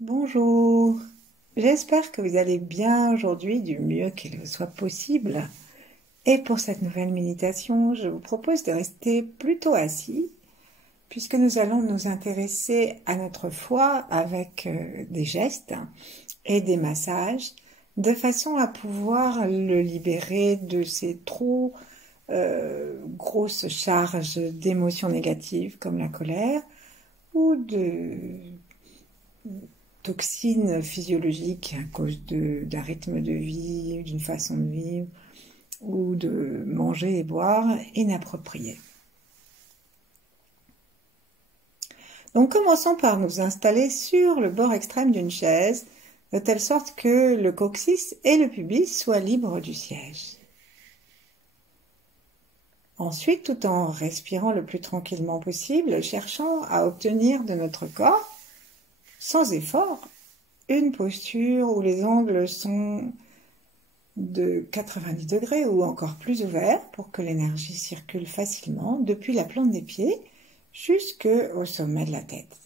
Bonjour, j'espère que vous allez bien aujourd'hui du mieux qu'il vous soit possible. Et pour cette nouvelle méditation, je vous propose de rester plutôt assis puisque nous allons nous intéresser à notre foie avec des gestes et des massages de façon à pouvoir le libérer de ces trop grosses charges d'émotions négatives comme la colère ou de toxines physiologiques à cause d'un rythme de vie, d'une façon de vivre ou de manger et boire inapproprié. Donc commençons par nous installer sur le bord extrême d'une chaise, de telle sorte que le coccyx et le pubis soient libres du siège. Ensuite, tout en respirant le plus tranquillement possible, cherchons à obtenir de notre corps, sans effort, une posture où les angles sont de 90 degrés ou encore plus ouvert pour que l'énergie circule facilement depuis la plante des pieds jusqu'au sommet de la tête.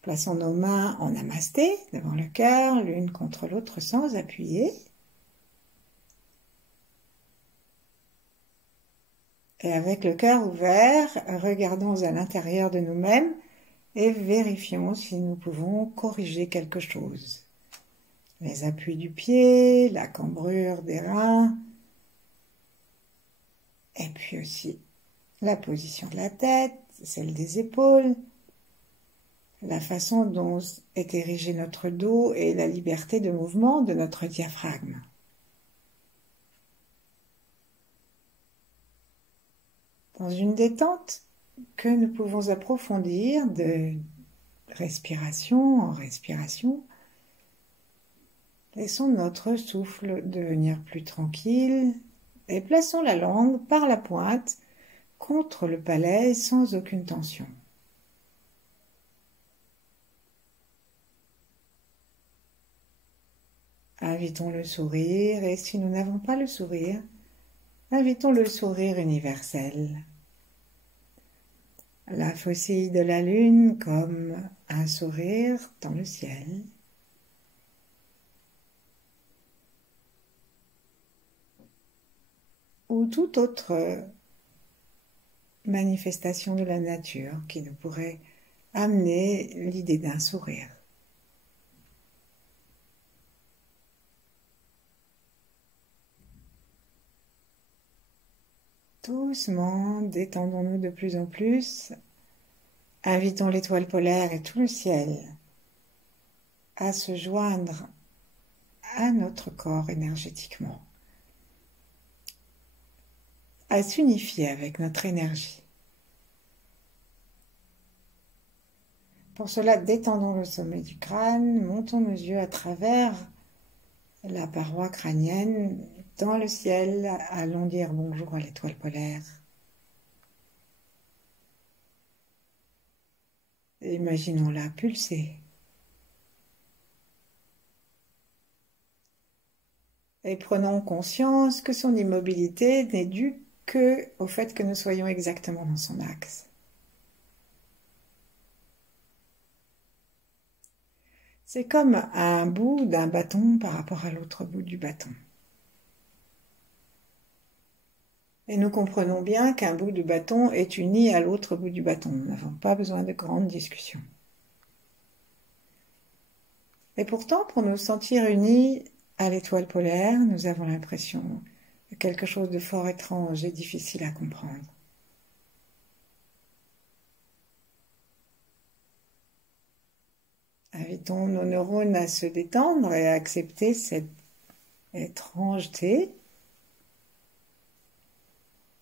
Plaçons nos mains en namasté devant le cœur, l'une contre l'autre sans appuyer. Et avec le cœur ouvert, regardons à l'intérieur de nous-mêmes et vérifions si nous pouvons corriger quelque chose. Les appuis du pied, la cambrure des reins, et puis aussi la position de la tête, celle des épaules, la façon dont est érigé notre dos et la liberté de mouvement de notre diaphragme. Dans une détente que nous pouvons approfondir de respiration en respiration, laissons notre souffle devenir plus tranquille et plaçons la langue par la pointe contre le palais sans aucune tension. Invitons le sourire et si nous n'avons pas le sourire, invitons le sourire universel. La faucille de la lune comme un sourire dans le ciel. Ou toute autre manifestation de la nature qui nous pourrait amener l'idée d'un sourire. Doucement, détendons-nous de plus en plus. Invitons l'étoile polaire et tout le ciel à se joindre à notre corps énergétiquement, à s'unifier avec notre énergie. Pour cela, détendons le sommet du crâne, montons nos yeux à travers la paroi crânienne dans le ciel, allons dire bonjour à l'étoile polaire. Imaginons-la pulser. Et prenons conscience que son immobilité n'est due qu'au fait que nous soyons exactement dans son axe. C'est comme un bout d'un bâton par rapport à l'autre bout du bâton. Et nous comprenons bien qu'un bout de bâton est uni à l'autre bout du bâton. Nous n'avons pas besoin de grandes discussions. Et pourtant, pour nous sentir unis à l'étoile polaire, nous avons l'impression de quelque chose de fort étrange et difficile à comprendre. Invitons nos neurones à se détendre et à accepter cette étrangeté.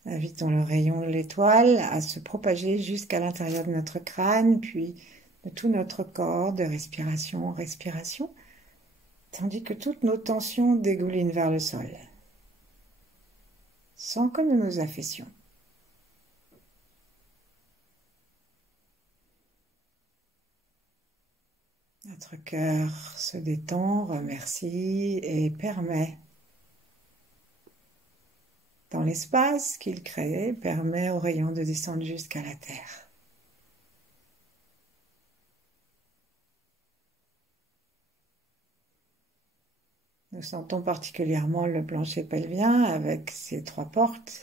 Invitons le rayon de l'étoile à se propager jusqu'à l'intérieur de notre crâne, puis de tout notre corps, de respiration en respiration, tandis que toutes nos tensions dégoulinent vers le sol, sans que nous nous affaissions. Notre cœur se détend, remercie et permet, dans l'espace qu'il crée, permet au rayon de descendre jusqu'à la terre. Nous sentons particulièrement le plancher pelvien avec ses 3 portes.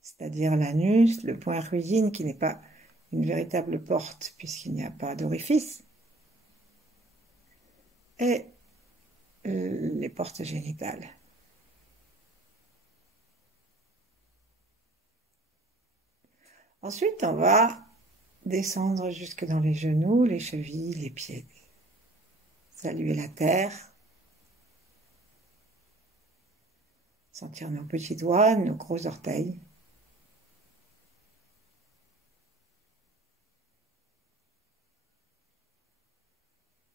C'est-à-dire l'anus, le point ruisine qui n'est pas une véritable porte puisqu'il n'y a pas d'orifice, et les portes génitales. Ensuite, on va descendre jusque dans les genoux, les chevilles, les pieds. Saluer la terre. Sentir nos petits doigts, nos gros orteils.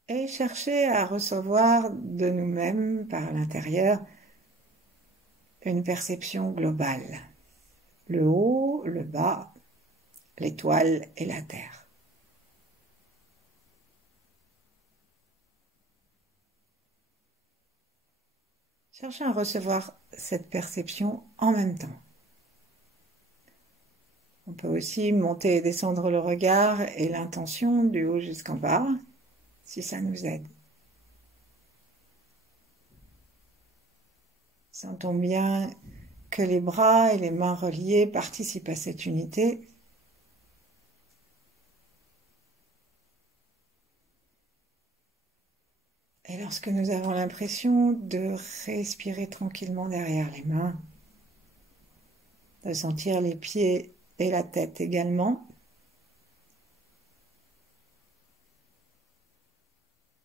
Et chercher à recevoir de nous-mêmes, par l'intérieur, une perception globale. Le haut, le bas, l'étoile et la terre. Cherchez à recevoir cette perception en même temps. On peut aussi monter et descendre le regard et l'intention du haut jusqu'en bas, si ça nous aide. Sentons bien que les bras et les mains reliés participent à cette unité. Et lorsque nous avons l'impression de respirer tranquillement derrière les mains, de sentir les pieds et la tête également,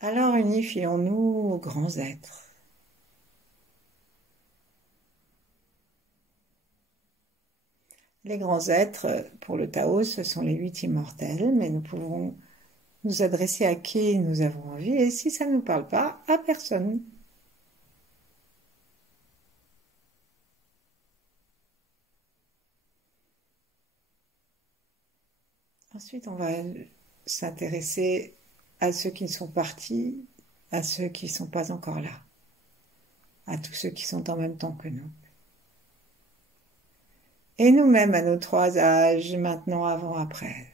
alors unifions-nous aux grands êtres. Les grands êtres, pour le Tao, ce sont les 8 immortels, mais nous pouvons nous adresser à qui nous avons envie, et si ça ne nous parle pas, à personne. Ensuite, on va s'intéresser à ceux qui sont partis, à ceux qui ne sont pas encore là, à tous ceux qui sont en même temps que nous. Et nous-mêmes à nos 3 âges, maintenant, avant, après.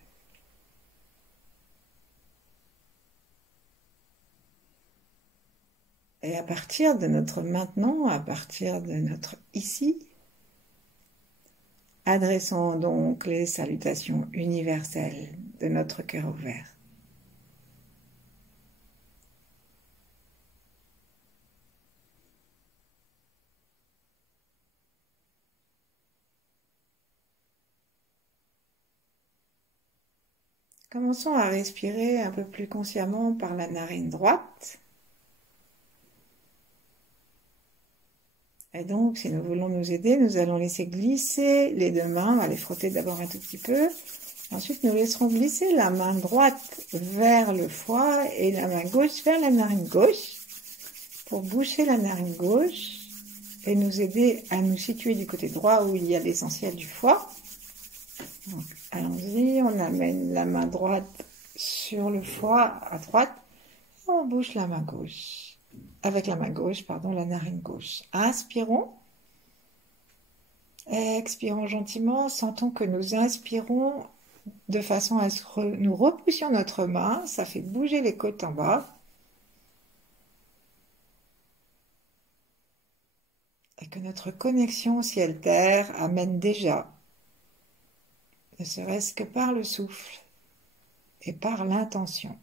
Et à partir de notre maintenant, à partir de notre ici, adressons donc les salutations universelles de notre cœur ouvert. Commençons à respirer un peu plus consciemment par la narine droite. Et donc, si nous voulons nous aider, nous allons laisser glisser les 2 mains. On va les frotter d'abord un tout petit peu. Ensuite, nous laisserons glisser la main droite vers le foie et la main gauche vers la narine gauche pour boucher la narine gauche et nous aider à nous situer du côté droit où il y a l'essentiel du foie. Donc, allons-y, on amène la main droite sur le foie à droite et on bouche la main gauche. Avec la main gauche, pardon, la narine gauche. Inspirons. Expirons gentiment. Sentons que nous inspirons de façon à ce que nous repoussions notre main. Ça fait bouger les côtes en bas. Et que notre connexion ciel-terre amène déjà, ne serait-ce que par le souffle et par l'intention.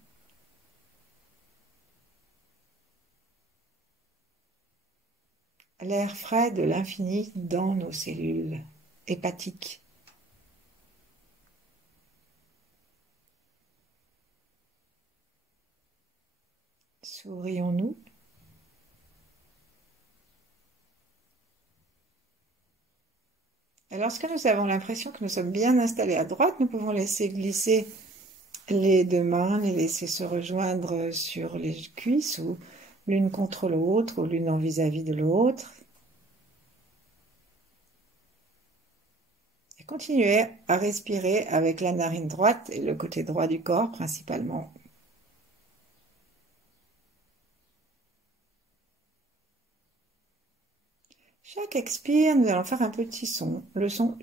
L'air frais de l'infini dans nos cellules hépatiques. Sourions-nous. Et lorsque nous avons l'impression que nous sommes bien installés à droite, nous pouvons laisser glisser les 2 mains, les laisser se rejoindre sur les cuisses ou l'une contre l'autre ou l'une en vis-à-vis de l'autre. Et continuez à respirer avec la narine droite et le côté droit du corps principalement. Chaque expire, nous allons faire un petit son, le son,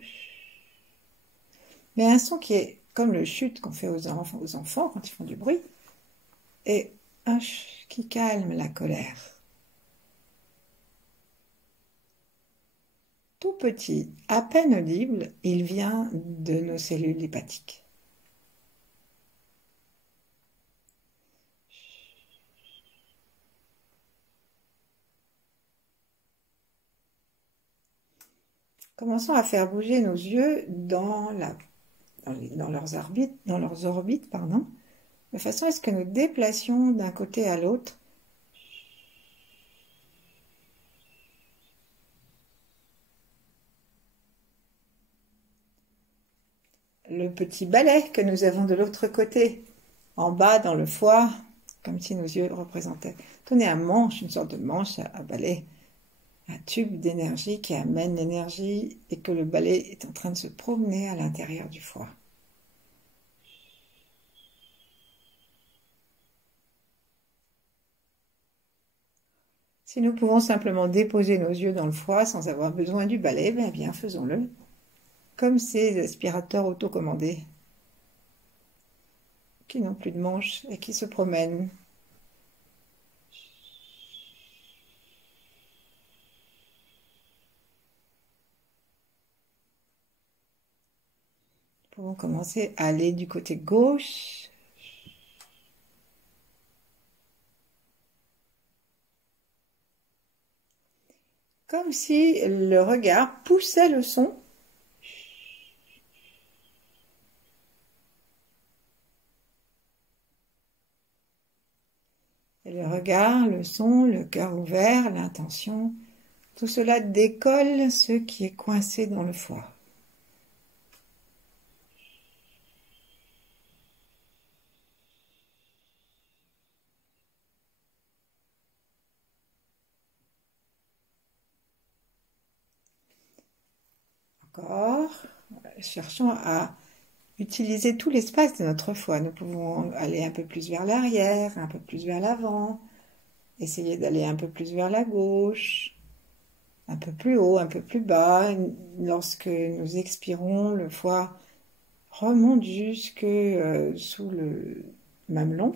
mais un son qui est comme le chut qu'on fait aux enfants quand ils font du bruit, et un ch qui calme la colère. Tout petit, à peine audible, il vient de nos cellules hépatiques. Commençons à faire bouger nos yeux dans leurs orbites, pardon, de façon à ce que nous déplacions d'un côté à l'autre le petit balai que nous avons de l'autre côté, en bas dans le foie, comme si nos yeux représentaient. Tenez un manche, une sorte de manche à balai, un tube d'énergie qui amène l'énergie et que le balai est en train de se promener à l'intérieur du foie. Si nous pouvons simplement déposer nos yeux dans le foie sans avoir besoin du balai, bien faisons-le. Comme ces aspirateurs autocommandés qui n'ont plus de manches et qui se promènent. Nous pouvons commencer à aller du côté gauche. Comme si le regard poussait le son. Et le regard, le son, le cœur ouvert, l'intention, tout cela décolle ce qui est coincé dans le foie. Encore, cherchons à utiliser tout l'espace de notre foie. Nous pouvons aller un peu plus vers l'arrière, un peu plus vers l'avant, essayer d'aller un peu plus vers la gauche, un peu plus haut, un peu plus bas. Lorsque nous expirons, le foie remonte jusque sous le mamelon.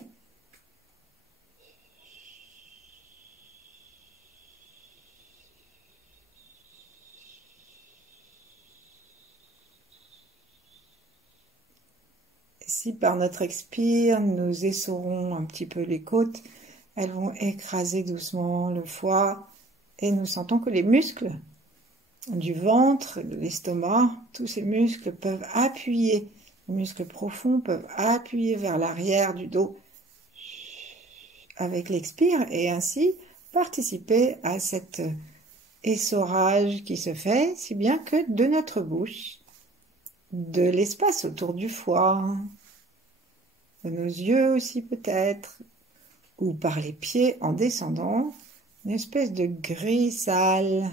Si par notre expire, nous essorons un petit peu les côtes, elles vont écraser doucement le foie et nous sentons que les muscles du ventre, de l'estomac, tous ces muscles peuvent appuyer, les muscles profonds peuvent appuyer vers l'arrière du dos avec l'expire et ainsi participer à cet essorage qui se fait, si bien que de notre bouche, de l'espace autour du foie, de nos yeux aussi peut-être, ou par les pieds en descendant, une espèce de gris sale.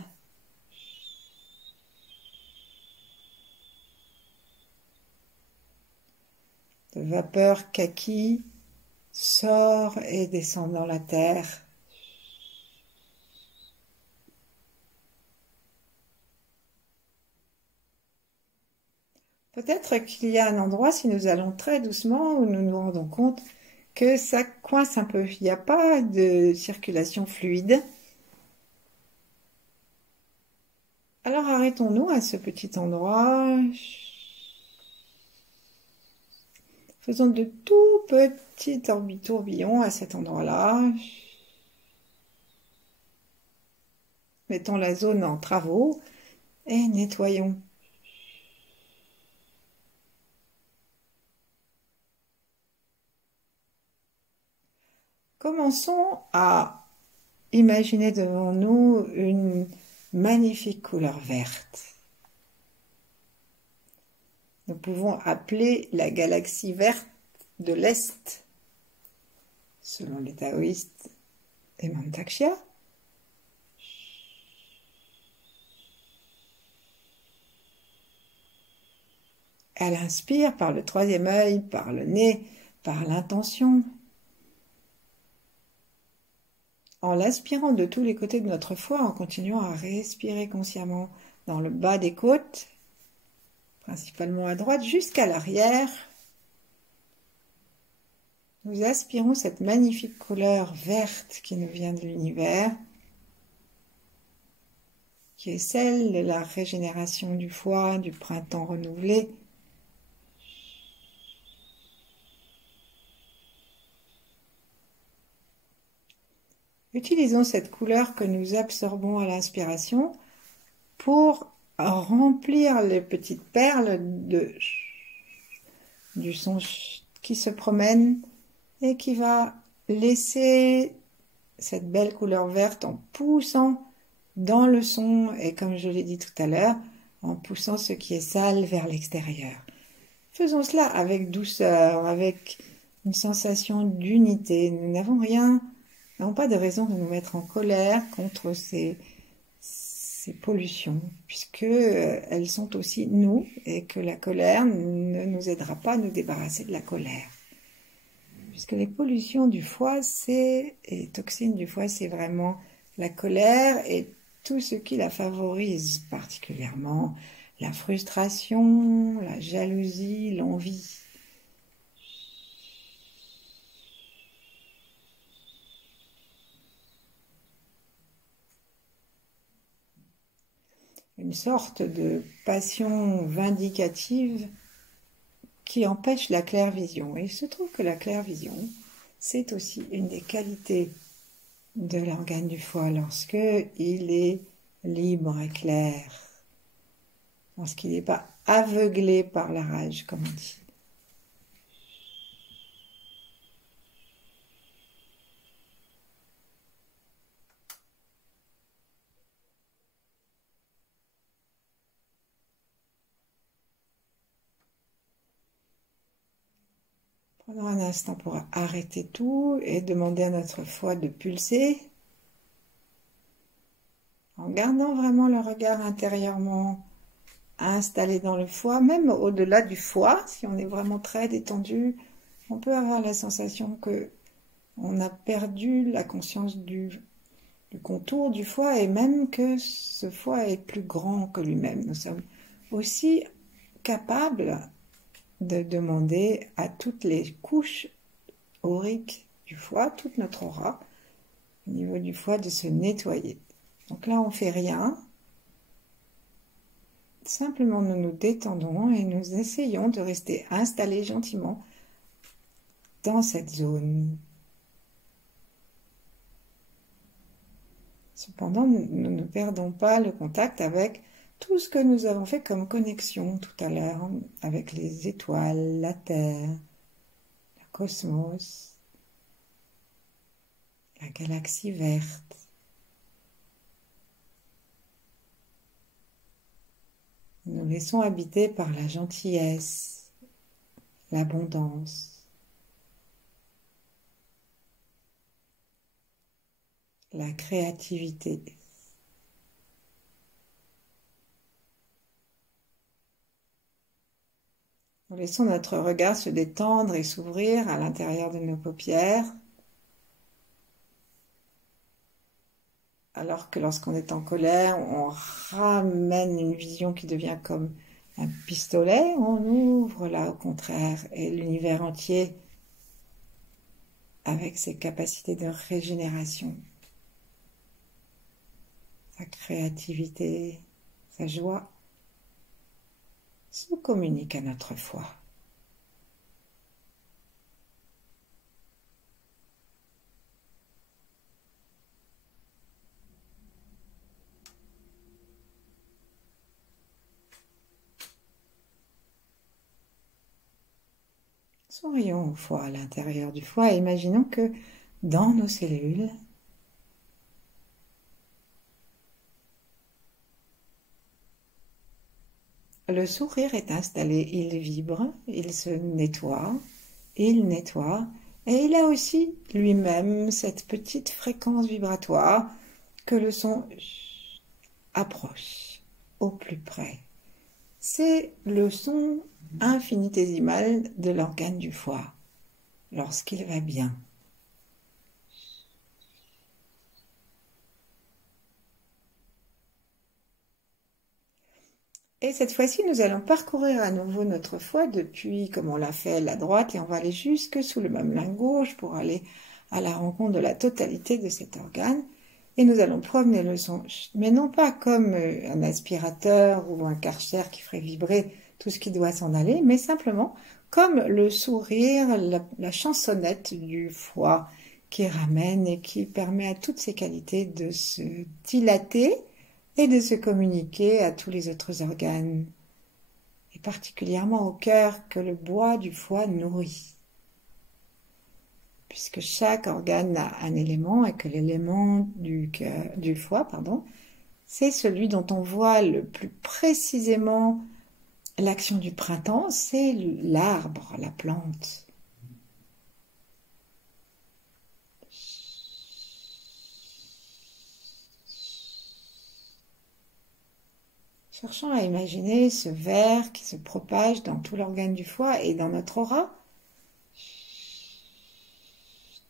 De vapeur kaki sort et descend dans la terre. Peut-être qu'il y a un endroit, si nous allons très doucement, où nous nous rendons compte que ça coince un peu. Il n'y a pas de circulation fluide. Alors arrêtons-nous à ce petit endroit. Faisons de tout petits tourbillons à cet endroit-là. Mettons la zone en travaux et nettoyons. Commençons à imaginer devant nous une magnifique couleur verte. Nous pouvons appeler la galaxie verte de l'Est, selon les taoïstes et Mantakshya. Elle inspire par le troisième œil, par le nez, par l'intention. En l'inspirant de tous les côtés de notre foie, en continuant à respirer consciemment dans le bas des côtes, principalement à droite, jusqu'à l'arrière, nous aspirons cette magnifique couleur verte qui nous vient de l'univers, qui est celle de la régénération du foie, du printemps renouvelé. Utilisons cette couleur que nous absorbons à l'inspiration pour remplir les petites perles du son qui se promène et qui va laisser cette belle couleur verte en poussant dans le son et, comme je l'ai dit tout à l'heure, en poussant ce qui est sale vers l'extérieur. Faisons cela avec douceur, avec une sensation d'unité. Nous n'avons pas de raison de nous mettre en colère contre ces pollutions, puisque elles sont aussi nous, et que la colère ne nous aidera pas à nous débarrasser de la colère. Puisque les pollutions du foie, et les toxines du foie, c'est vraiment la colère et tout ce qui la favorise, particulièrement la frustration, la jalousie, l'envie. Une sorte de passion vindicative qui empêche la clairvision. Et il se trouve que la clairvision, c'est aussi une des qualités de l'organe du foie lorsque il est libre et clair, lorsqu'il n'est pas aveuglé par la rage, comme on dit. Prenons un instant pour arrêter tout et demander à notre foie de pulser, en gardant vraiment le regard intérieurement installé dans le foie, même au-delà du foie. Si on est vraiment très détendu, on peut avoir la sensation que on a perdu la conscience du contour du foie et même que ce foie est plus grand que lui-même. Nous sommes aussi capables de demander à toutes les couches auriques du foie, toute notre aura, au niveau du foie, de se nettoyer. Donc là, on ne fait rien. Simplement, nous nous détendons et nous essayons de rester installés gentiment dans cette zone. Cependant, nous ne perdons pas le contact avec tout ce que nous avons fait comme connexion tout à l'heure, avec les étoiles, la Terre, le cosmos, la galaxie verte. Nous laissons habiter par la gentillesse, l'abondance, la créativité. Nous laissons notre regard se détendre et s'ouvrir à l'intérieur de nos paupières, alors que lorsqu'on est en colère, on ramène une vision qui devient comme un pistolet, on ouvre là au contraire, et l'univers entier, avec ses capacités de régénération, sa créativité, sa joie, se communique à notre foi. Sourions au foie, à l'intérieur du foie, et imaginons que dans nos cellules, le sourire est installé, il vibre, il se nettoie, il nettoie, et il a aussi lui-même cette petite fréquence vibratoire que le son approche au plus près. C'est le son infinitésimal de l'organe du foie lorsqu'il va bien. Et cette fois-ci, nous allons parcourir à nouveau notre foie depuis, comme on l'a fait, la droite, et on va aller jusque sous le mamelin gauche pour aller à la rencontre de la totalité de cet organe. Et nous allons promener le son, mais non pas comme un aspirateur ou un Karcher qui ferait vibrer tout ce qui doit s'en aller, mais simplement comme le sourire, la chansonnette du foie qui ramène et qui permet à toutes ces qualités de se dilater et de se communiquer à tous les autres organes, et particulièrement au cœur que le bois du foie nourrit, puisque chaque organe a un élément et que l'élément du foie, c'est celui dont on voit le plus précisément l'action du printemps, c'est l'arbre, la plante. Cherchons à imaginer ce ver qui se propage dans tout l'organe du foie et dans notre aura.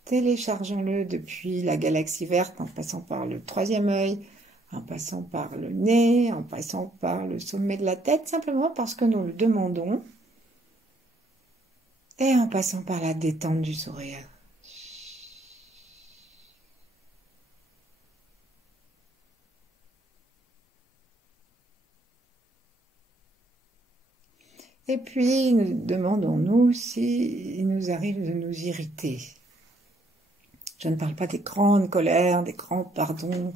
Téléchargeons-le depuis la galaxie verte en passant par le troisième œil, en passant par le nez, en passant par le sommet de la tête, simplement parce que nous le demandons, et en passant par la détente du sourire. Et puis, demandons-nous s'il nous arrive de nous irriter. Je ne parle pas des grandes colères, des grands pardons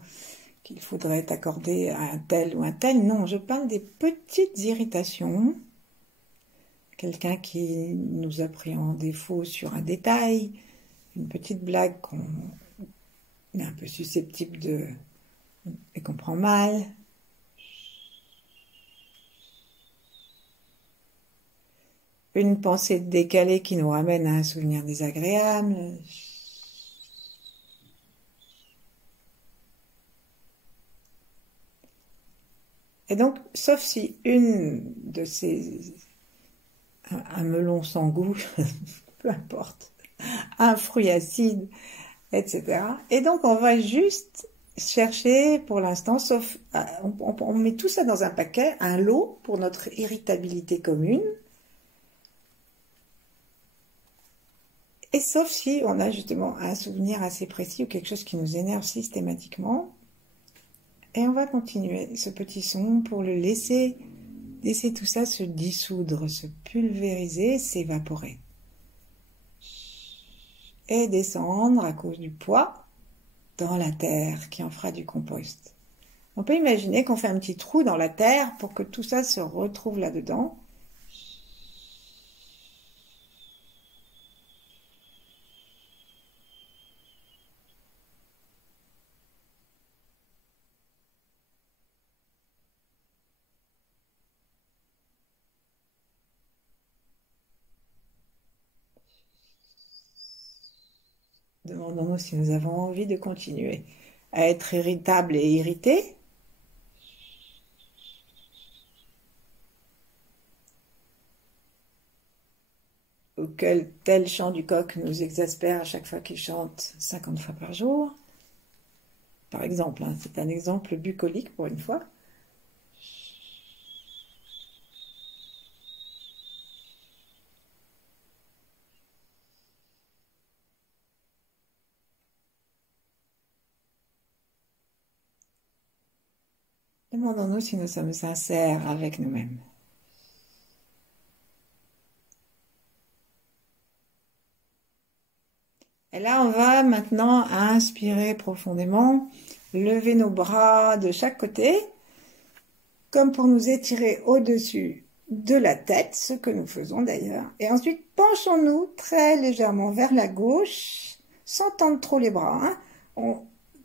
qu'il faudrait accorder à un tel ou un tel. Non, je parle des petites irritations. Quelqu'un qui nous a pris en défaut sur un détail, une petite blague qu'on est un peu susceptible et qu'on prend mal. Une pensée décalée qui nous ramène à un souvenir désagréable. Et donc, sauf si une de ces... un melon sans goût, peu importe, un fruit acide, etc. Et donc, on va juste chercher, pour l'instant, sauf... on met tout ça dans un paquet, un lot pour notre irritabilité commune. Et sauf si on a justement un souvenir assez précis ou quelque chose qui nous énerve systématiquement. Et on va continuer ce petit son pour le laisser tout ça se dissoudre, se pulvériser, s'évaporer. Et descendre à cause du poids dans la terre qui en fera du compost. On peut imaginer qu'on fait un petit trou dans la terre pour que tout ça se retrouve là-dedans. Demandons-nous si nous avons envie de continuer à être irritables et irrités. Ou que tel chant du coq nous exaspère à chaque fois qu'il chante 50 fois par jour. Par exemple, c'est un exemple bucolique pour une fois. Demandons-nous si nous sommes sincères avec nous-mêmes. Et là, on va maintenant inspirer profondément, lever nos bras de chaque côté, comme pour nous étirer au-dessus de la tête, ce que nous faisons d'ailleurs. Et ensuite, penchons-nous très légèrement vers la gauche, sans tendre trop les bras,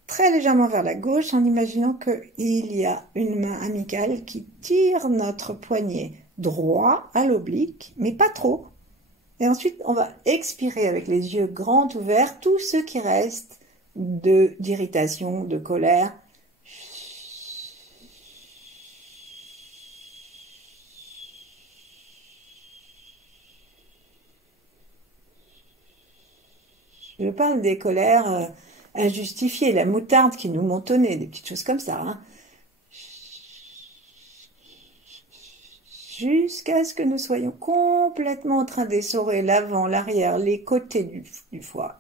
très légèrement vers la gauche, en imaginant qu'il y a une main amicale qui tire notre poignet droit à l'oblique, mais pas trop. Et ensuite, on va expirer avec les yeux grands ouverts tout ce qui reste d'irritation, de colère. Je parle des colères injustifiées, la moutarde qui nous montonnait, des petites choses comme ça. jusqu'à ce que nous soyons complètement en train d'essorer l'avant, l'arrière, les côtés du foie.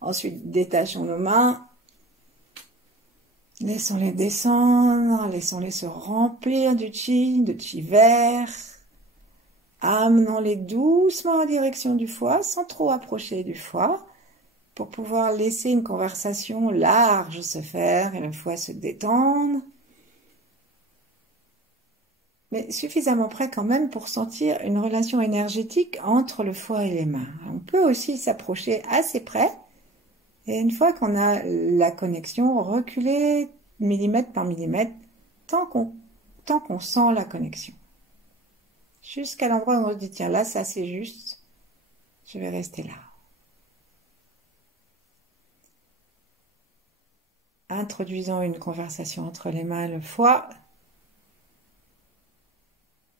Ensuite, détachons nos mains. Laissons-les descendre, laissons-les se remplir de chi vert. Amenons-les doucement en direction du foie, sans trop approcher du foie, pour pouvoir laisser une conversation large se faire et le foie se détendre. Mais suffisamment près quand même pour sentir une relation énergétique entre le foie et les mains. On peut aussi s'approcher assez près. Et une fois qu'on a la connexion, reculer millimètre par millimètre, tant qu'on sent la connexion. Jusqu'à l'endroit où on se dit, tiens, là, ça c'est juste, je vais rester là. Introduisons une conversation entre les mains et le foie.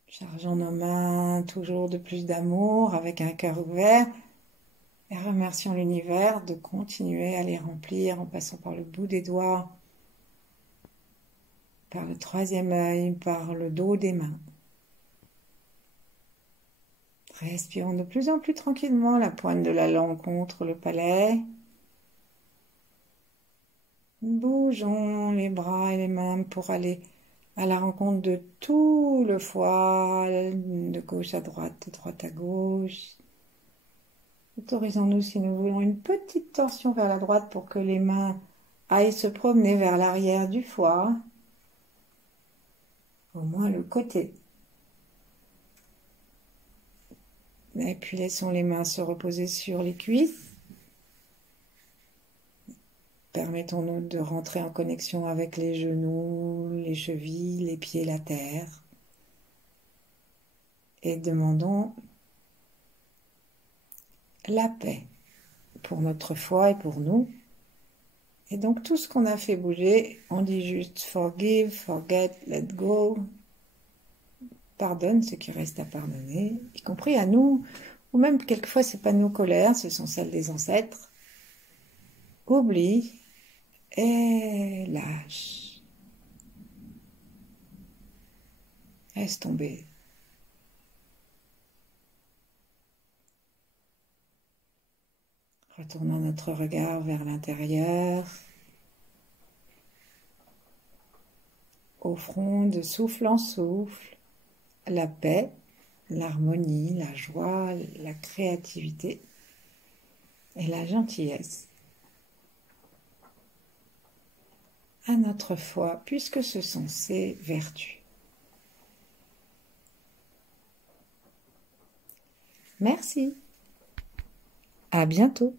Chargeons nos mains toujours de plus d'amour avec un cœur ouvert. Et remercions l'univers de continuer à les remplir en passant par le bout des doigts, par le troisième œil, par le dos des mains. Respirons de plus en plus tranquillement la pointe de la langue contre le palais. Bougeons les bras et les mains pour aller à la rencontre de tout le foie, de gauche à droite, de droite à gauche. Autorisons-nous, si nous voulons, une petite torsion vers la droite pour que les mains aillent se promener vers l'arrière du foie, au moins le côté. Et puis laissons les mains se reposer sur les cuisses. Permettons-nous de rentrer en connexion avec les genoux, les chevilles, les pieds, la terre. Et demandons la paix pour notre foie et pour nous. Et donc tout ce qu'on a fait bouger, on dit juste forgive, forget, let go. Pardonne ce qui reste à pardonner, y compris à nous, ou même quelquefois c'est pas nos colères, ce sont celles des ancêtres. Oublie et lâche. Laisse tomber. Retournons notre regard vers l'intérieur. Offrons de souffle en souffle la paix, l'harmonie, la joie, la créativité et la gentillesse à notre foi, puisque ce sont ses vertus. Merci. À bientôt.